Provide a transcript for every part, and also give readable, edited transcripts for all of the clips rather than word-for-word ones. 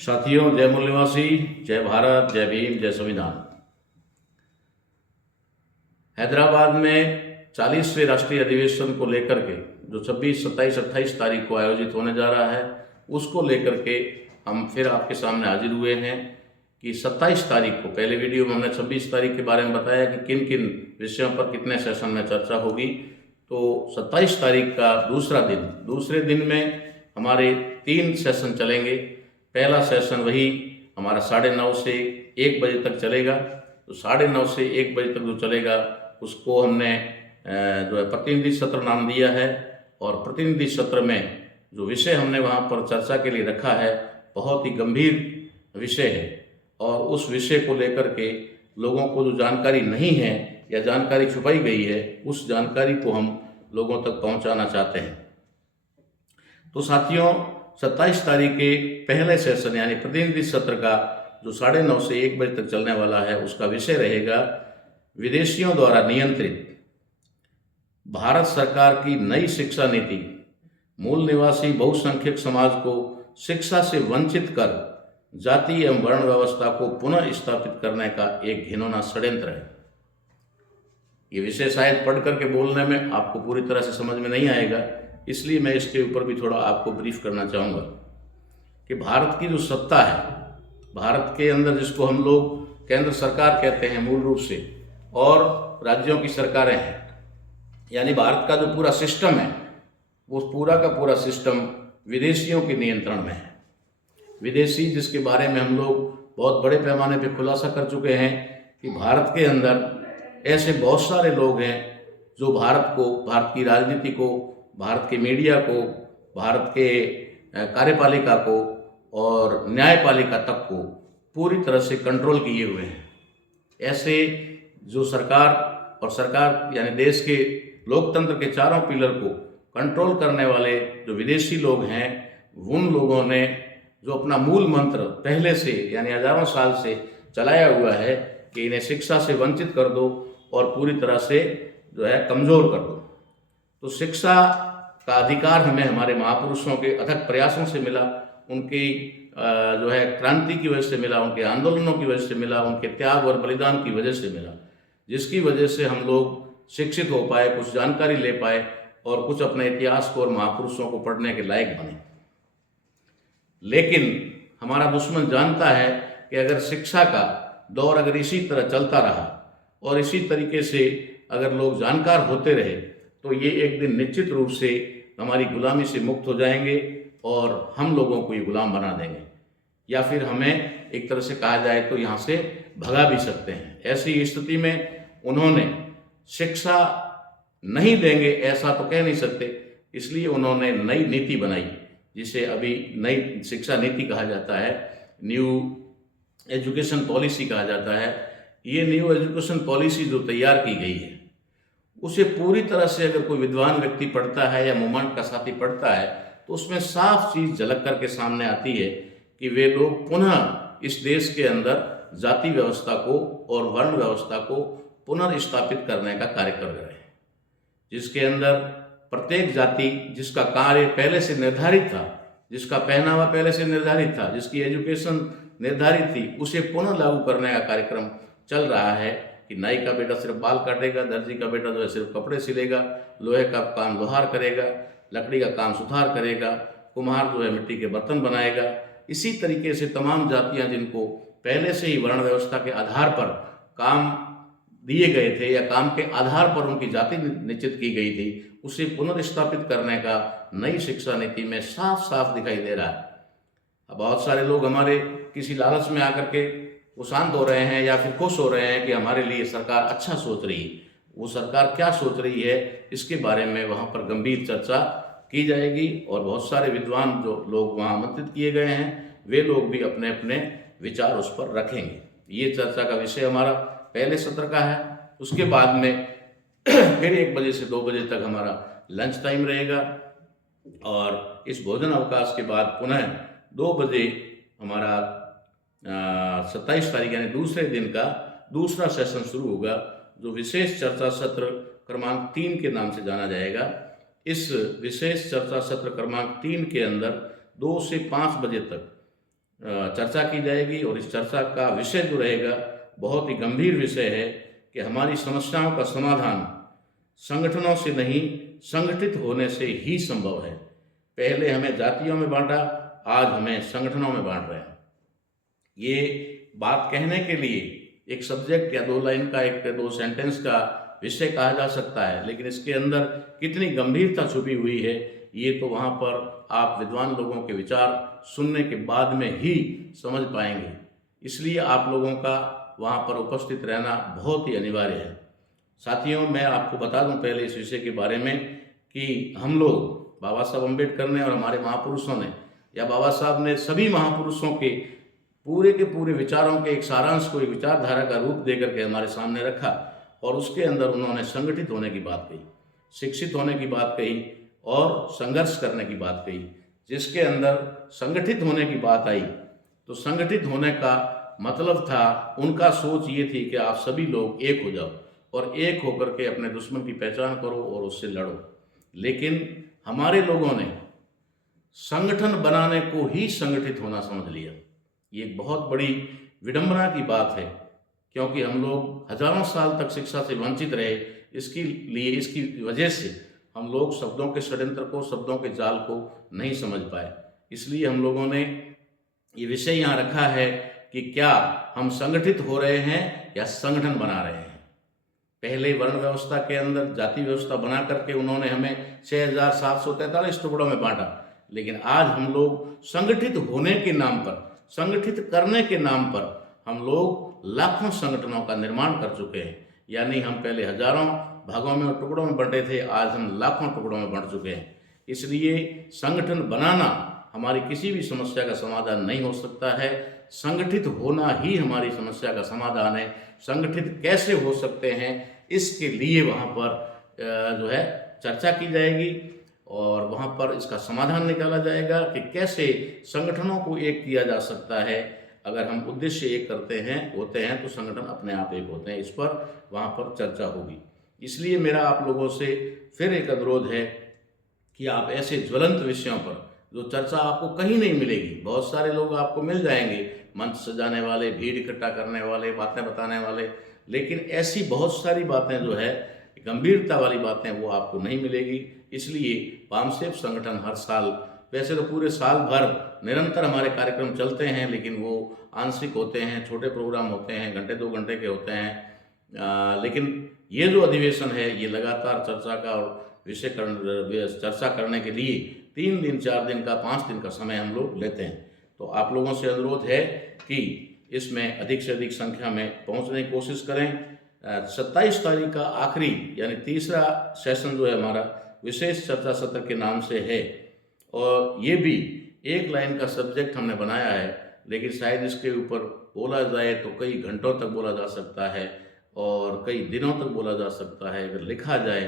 साथियों, जय मूल निवासी, जय भारत, जय भीम, जय संविधान। हैदराबाद में 40वें राष्ट्रीय अधिवेशन को लेकर के जो 26, 27, 28 तारीख को आयोजित होने जा रहा है, उसको लेकर के हम फिर आपके सामने हाजिर हुए हैं कि 27 तारीख को, पहले वीडियो में हमने 26 तारीख के बारे में बताया कि किन किन विषयों पर कितने सेशन में चर्चा होगी। तो 27 तारीख का दूसरे दिन में हमारे 3 सेशन चलेंगे। पहला सेशन वही हमारा 9:30 से 1 बजे तक चलेगा। तो 9:30 से 1 बजे तक जो चलेगा उसको हमने जो है प्रतिनिधि सत्र नाम दिया है। और प्रतिनिधि सत्र में जो विषय हमने वहाँ पर चर्चा के लिए रखा है, बहुत ही गंभीर विषय है। और उस विषय को लेकर के लोगों को जो जानकारी नहीं है या जानकारी छुपाई गई है, उस जानकारी को हम लोगों तक पहुँचाना चाहते हैं। तो साथियों, 27 तारीख के पहले सेशन यानी प्रतिनिधि सत्र का जो 9:30 से 1 बजे तक चलने वाला है, उसका विषय रहेगा विदेशियों द्वारा नियंत्रित भारत सरकार की नई शिक्षा नीति मूल निवासी बहुसंख्यक समाज को शिक्षा से वंचित कर जाति एवं वर्ण व्यवस्था को पुनः स्थापित करने का एक घिनौना षड्यंत्र है। ये विषय शायद पढ़ करके बोलने में आपको पूरी तरह से समझ में नहीं आएगा, इसलिए मैं इसके ऊपर भी थोड़ा आपको ब्रीफ करना चाहूँगा कि भारत की जो सत्ता है, भारत के अंदर जिसको हम लोग केंद्र सरकार कहते हैं मूल रूप से, और राज्यों की सरकारें हैं, यानी भारत का जो पूरा सिस्टम है, वो पूरा का पूरा सिस्टम विदेशियों के नियंत्रण में है। विदेशी, जिसके बारे में हम लोग बहुत बड़े पैमाने पर खुलासा कर चुके हैं कि भारत के अंदर ऐसे बहुत सारे लोग हैं जो भारत को, भारत की राजनीति को, भारत के मीडिया को, भारत के कार्यपालिका को और न्यायपालिका तक को पूरी तरह से कंट्रोल किए हुए हैं। ऐसे जो सरकार यानी देश के लोकतंत्र के चारों पिलर को कंट्रोल करने वाले जो विदेशी लोग हैं, उन लोगों ने जो अपना मूल मंत्र पहले से यानी हजारों साल से चलाया हुआ है कि इन्हें शिक्षा से वंचित कर दो और पूरी तरह से जो है कमज़ोर कर दो। तो शिक्षा का अधिकार हमें हमारे महापुरुषों के अथक प्रयासों से मिला, उनकी जो है क्रांति की वजह से मिला, उनके आंदोलनों की वजह से मिला, उनके त्याग और बलिदान की वजह से मिला, जिसकी वजह से हम लोग शिक्षित हो पाए, कुछ जानकारी ले पाए और कुछ अपने इतिहास को और महापुरुषों को पढ़ने के लायक बने। लेकिन हमारा दुश्मन जानता है कि अगर शिक्षा का दौर अगर इसी तरह चलता रहा और इसी तरीके से अगर लोग जानकार होते रहे, तो ये एक दिन निश्चित रूप से हमारी गुलामी से मुक्त हो जाएंगे और हम लोगों को ये गुलाम बना देंगे, या फिर हमें एक तरह से कहा जाए तो यहाँ से भगा भी सकते हैं। ऐसी स्थिति में उन्होंने शिक्षा नहीं देंगे ऐसा तो कह नहीं सकते, इसलिए उन्होंने नई नीति बनाई, जिसे अभी नई शिक्षा नीति कहा जाता है, न्यू एजुकेशन पॉलिसी कहा जाता है। ये न्यू एजुकेशन पॉलिसी जो तैयार की गई है, उसे पूरी तरह से अगर कोई विद्वान व्यक्ति पढ़ता है या मूवमेंट का साथी पढ़ता है, तो उसमें साफ चीज़ झलक करके सामने आती है कि वे लोग पुनः इस देश के अंदर जाति व्यवस्था को और वर्ण व्यवस्था को पुनर्स्थापित करने का कार्य कर रहे हैं, जिसके अंदर प्रत्येक जाति, जिसका कार्य पहले से निर्धारित था, जिसका पहनावा पहले से निर्धारित था, जिसकी एजुकेशन निर्धारित थी, उसे पुनः लागू करने का कार्यक्रम चल रहा है कि नाई का बेटा सिर्फ बाल काटेगा, दर्जी का बेटा जो है सिर्फ कपड़े सिलेगा, लोहे का काम लोहार करेगा, लकड़ी का काम सुथार करेगा, कुम्हार जो है मिट्टी के बर्तन बनाएगा। इसी तरीके से तमाम जातियां जिनको पहले से ही वर्ण व्यवस्था के आधार पर काम दिए गए थे या काम के आधार पर उनकी जाति निश्चित की गई थी, उसे पुनर्स्थापित करने का नई शिक्षा नीति में साफ साफ दिखाई दे रहा है। अब बहुत सारे लोग हमारे किसी लालच में आकर के वो शांत हो रहे हैं या फिर खुश हो रहे हैं कि हमारे लिए सरकार अच्छा सोच रही है। वो सरकार क्या सोच रही है, इसके बारे में वहाँ पर गंभीर चर्चा की जाएगी और बहुत सारे विद्वान जो लोग वहाँ आमंत्रित किए गए हैं, वे लोग भी अपने अपने विचार उस पर रखेंगे। ये चर्चा का विषय हमारा पहले सत्र का है। उसके बाद में फिर 1 बजे से 2 बजे तक हमारा लंच टाइम रहेगा और इस भोजन अवकाश के बाद पुनः 2 बजे हमारा 27 तारीख यानी दूसरे दिन का दूसरा सेशन शुरू होगा, जो विशेष चर्चा सत्र क्रमांक 3 के नाम से जाना जाएगा। इस विशेष चर्चा सत्र क्रमांक 3 के अंदर 2 से 5 बजे तक चर्चा की जाएगी और इस चर्चा का विषय जो रहेगा बहुत ही गंभीर विषय है कि हमारी समस्याओं का समाधान संगठनों से नहीं, संगठित होने से ही संभव है। पहले हमें जातियों में बांटा, आज हमें संगठनों में बांट रहे हैं। ये बात कहने के लिए एक सब्जेक्ट या 2 लाइन का, एक 2 सेंटेंस का विषय कहा जा सकता है, लेकिन इसके अंदर कितनी गंभीरता छुपी हुई है ये तो वहाँ पर आप विद्वान लोगों के विचार सुनने के बाद में ही समझ पाएंगे। इसलिए आप लोगों का वहाँ पर उपस्थित रहना बहुत ही अनिवार्य है। साथियों, मैं आपको बता दूं पहले इस विषय के बारे में कि हम लोग बाबा साहब अम्बेडकर ने और हमारे महापुरुषों ने, या बाबा साहब ने सभी महापुरुषों के पूरे विचारों के एक सारांश को, एक विचारधारा का रूप देकर के हमारे सामने रखा और उसके अंदर उन्होंने संगठित होने की बात कही, शिक्षित होने की बात कही और संघर्ष करने की बात कही। जिसके अंदर संगठित होने की बात आई तो संगठित होने का मतलब था, उनका सोच ये थी कि आप सभी लोग एक हो जाओ और एक होकर के अपने दुश्मन की पहचान करो और उससे लड़ो। लेकिन हमारे लोगों ने संगठन बनाने को ही संगठित होना समझ लिया। ये एक बहुत बड़ी विडंबना की बात है, क्योंकि हम लोग हजारों साल तक शिक्षा से वंचित रहे। इसकी वजह से हम लोग शब्दों के षड्यंत्र को, शब्दों के जाल को नहीं समझ पाए। इसलिए हम लोगों ने ये विषय यहाँ रखा है कि क्या हम संगठित हो रहे हैं या संगठन बना रहे हैं। पहले वर्ण व्यवस्था के अंदर जाति व्यवस्था बना करके उन्होंने हमें 6743 टुकड़ों में बांटा, लेकिन आज हम लोग संगठित होने के नाम पर, संगठित करने के नाम पर हम लोग लाखों संगठनों का निर्माण कर चुके हैं। यानी हम पहले हजारों भागों में और टुकड़ों में बंटे थे, आज हम लाखों टुकड़ों में बंट चुके हैं। इसलिए संगठन बनाना हमारी किसी भी समस्या का समाधान नहीं हो सकता है। संगठित होना ही हमारी समस्या का समाधान है। संगठित कैसे हो सकते हैं, इसके लिए वहाँ पर जो है चर्चा की जाएगी और वहाँ पर इसका समाधान निकाला जाएगा कि कैसे संगठनों को एक किया जा सकता है। अगर हम उद्देश्य एक होते हैं तो संगठन अपने आप एक होते हैं। इस पर वहाँ पर चर्चा होगी। इसलिए मेरा आप लोगों से फिर एक अनुरोध है कि आप ऐसे ज्वलंत विषयों पर, जो चर्चा आपको कहीं नहीं मिलेगी, बहुत सारे लोग आपको मिल जाएंगे, मंच सजाने वाले, भीड़ इकट्ठा करने वाले, बातें बताने वाले, लेकिन ऐसी बहुत सारी बातें जो है गंभीरता वाली बातें वो आपको नहीं मिलेगी। इसलिए पामसेप संगठन हर साल, वैसे तो पूरे साल भर निरंतर हमारे कार्यक्रम चलते हैं, लेकिन वो आंशिक होते हैं, छोटे प्रोग्राम होते हैं, घंटे 2 घंटे के होते हैं। लेकिन ये जो अधिवेशन है ये लगातार चर्चा का और चर्चा करने के लिए 3 दिन, 4 दिन का, 5 दिन का समय हम लोग लेते हैं। तो आप लोगों से अनुरोध है कि इसमें अधिक से अधिक संख्या में पहुंचने की कोशिश करें। 27 तारीख का आखिरी यानी तीसरा सेशन जो है हमारा विशेष चर्चा सत्र के नाम से है और ये भी 1 लाइन का सब्जेक्ट हमने बनाया है, लेकिन शायद इसके ऊपर बोला जाए तो कई घंटों तक बोला जा सकता है और कई दिनों तक बोला जा सकता है। अगर लिखा जाए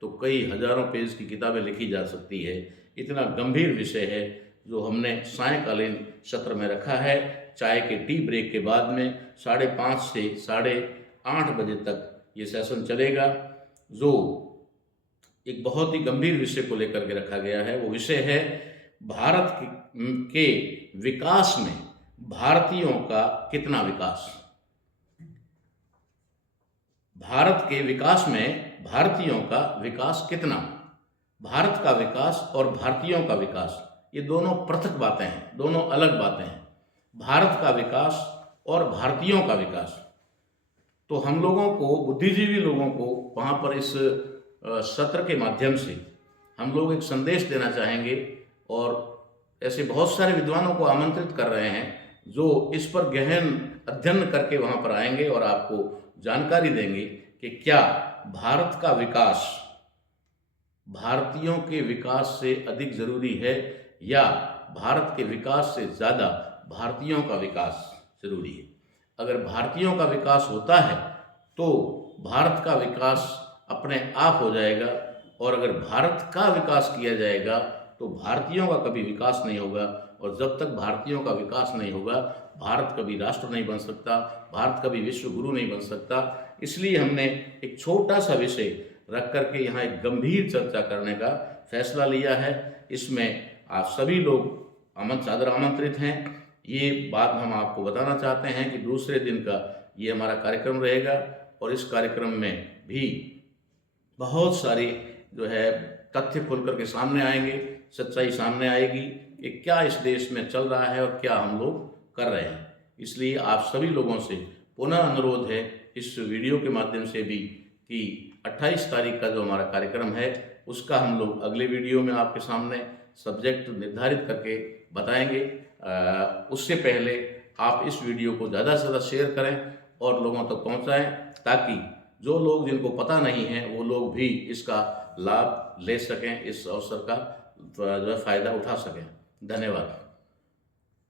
तो कई हजारों पेज की किताबें लिखी जा सकती है। इतना गंभीर विषय है जो हमने सायंकालीन सत्र में रखा है। चाय के टी ब्रेक के बाद में 5:30 से 8:30 बजे तक ये सेशन चलेगा, जो एक बहुत ही गंभीर विषय को लेकर के रखा गया है। वो विषय है भारत के विकास में भारतीयों का कितना विकास। भारत के विकास में भारतीयों का विकास कितना। भारत का विकास और भारतीयों का विकास ये दोनों पृथक बातें हैं, दोनों अलग बातें हैं। भारत का विकास और भारतीयों का विकास, तो हम लोगों को, बुद्धिजीवी लोगों को वहाँ पर इस सत्र के माध्यम से हम लोग एक संदेश देना चाहेंगे और ऐसे बहुत सारे विद्वानों को आमंत्रित कर रहे हैं जो इस पर गहन अध्ययन करके वहाँ पर आएंगे और आपको जानकारी देंगे कि क्या भारत का विकास भारतीयों के विकास से अधिक जरूरी है या भारत के विकास से ज़्यादा भारतीयों का विकास जरूरी है। अगर भारतीयों का विकास होता है तो भारत का विकास अपने आप हो जाएगा और अगर भारत का विकास किया जाएगा तो भारतीयों का कभी विकास नहीं होगा और जब तक भारतीयों का विकास नहीं होगा भारत कभी राष्ट्र नहीं बन सकता, भारत कभी विश्व गुरु नहीं बन सकता। इसलिए हमने एक छोटा सा विषय रख करके यहाँ एक गंभीर चर्चा करने का फैसला लिया है। इसमें आप सभी लोग सादर आमंत्रित हैं ये बात हम आपको बताना चाहते हैं कि दूसरे दिन का ये हमारा कार्यक्रम रहेगा और इस कार्यक्रम में भी बहुत सारी जो है तथ्य खुल करके सामने आएंगे, सच्चाई सामने आएगी कि क्या इस देश में चल रहा है और क्या हम लोग कर रहे हैं। इसलिए आप सभी लोगों से पुनः अनुरोध है इस वीडियो के माध्यम से भी कि 28 तारीख का जो हमारा कार्यक्रम है उसका हम लोग अगले वीडियो में आपके सामने सब्जेक्ट निर्धारित करके बताएंगे। उससे पहले आप इस वीडियो को ज़्यादा से ज़्यादा शेयर करें और लोगों तक पहुंचाएं, ताकि जो लोग जिनको पता नहीं है वो लोग भी इसका लाभ ले सकें, इस अवसर का जो है फ़ायदा उठा सकें। धन्यवाद।